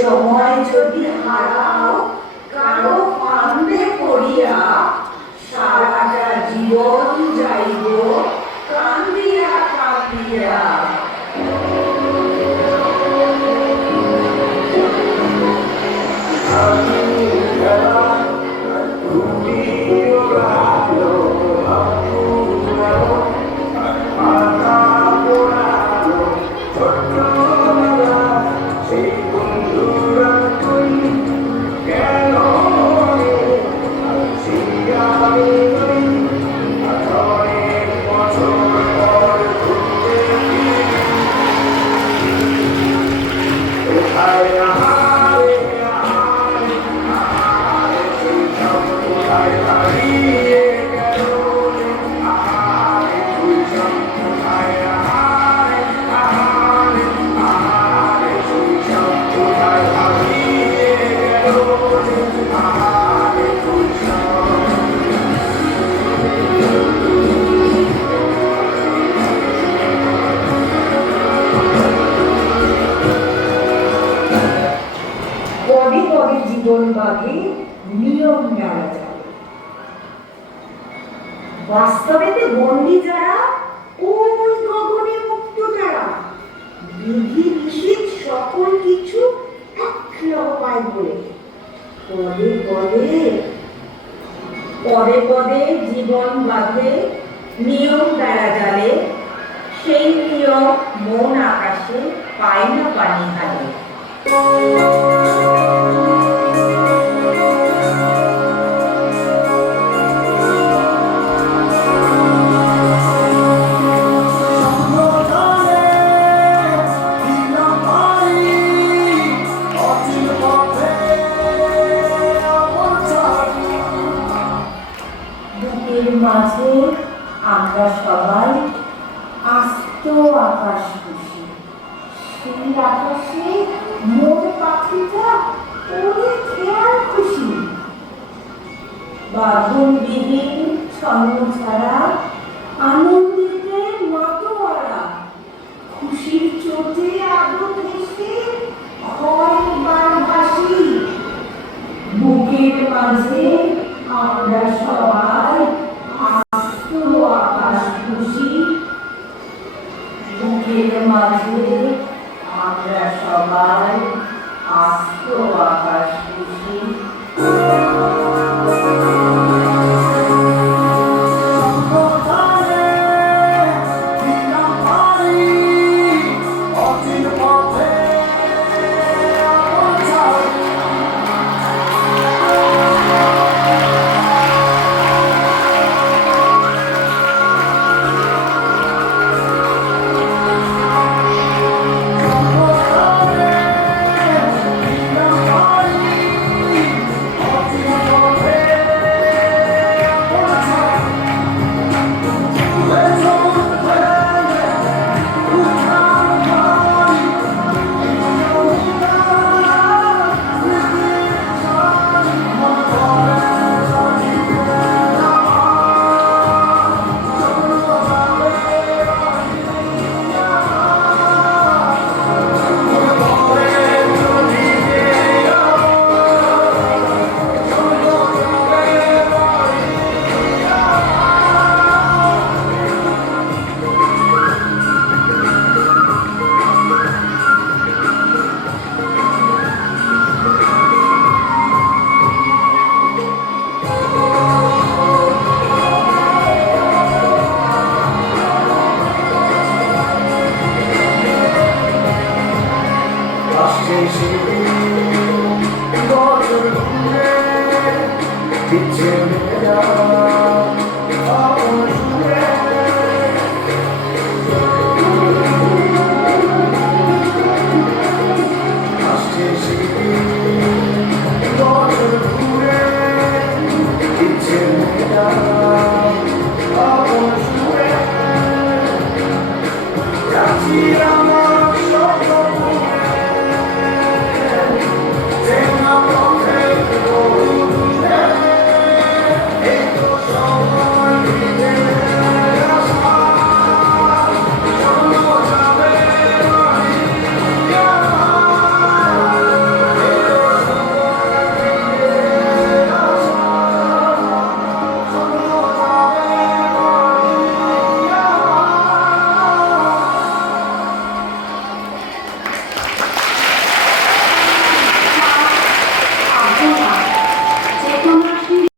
সময় যদি হারাও কারো ফান্দে পড়িয়া, সারাটা জীবন যাইব কান্দিয়া কান্দিয়া। জীবনবাদী নিয়ম মেলা চলে। বাস্তবেতে বন্দী যারা, ওই গগনে মুক্ত যারা, বিধি নিষেধ সকল কিছু এক লহমায় বলে পদে পদে জীবন বাঁধে নিয়ম বেড়া জালে, সেই নিয়ম মন আকাশে পায় না পানি হারে। মাঝে আমরা সবাই আস্ত আকাশ খুশি, সেই আকাশে মোর পাখিটা ওরে খেয়াল খুশি। বাঁধন বিহীন ছন্ন ছাড়া আনন্দিতে মাতোয়ারা, খুশির চোটে আদর হেসে হয় বারবাসী। বুকের মাঝে আমরা সবাই আস্ত আকাশ খুশি, বুকের মাঝে আমরা সবাই আস্ত আকাশ।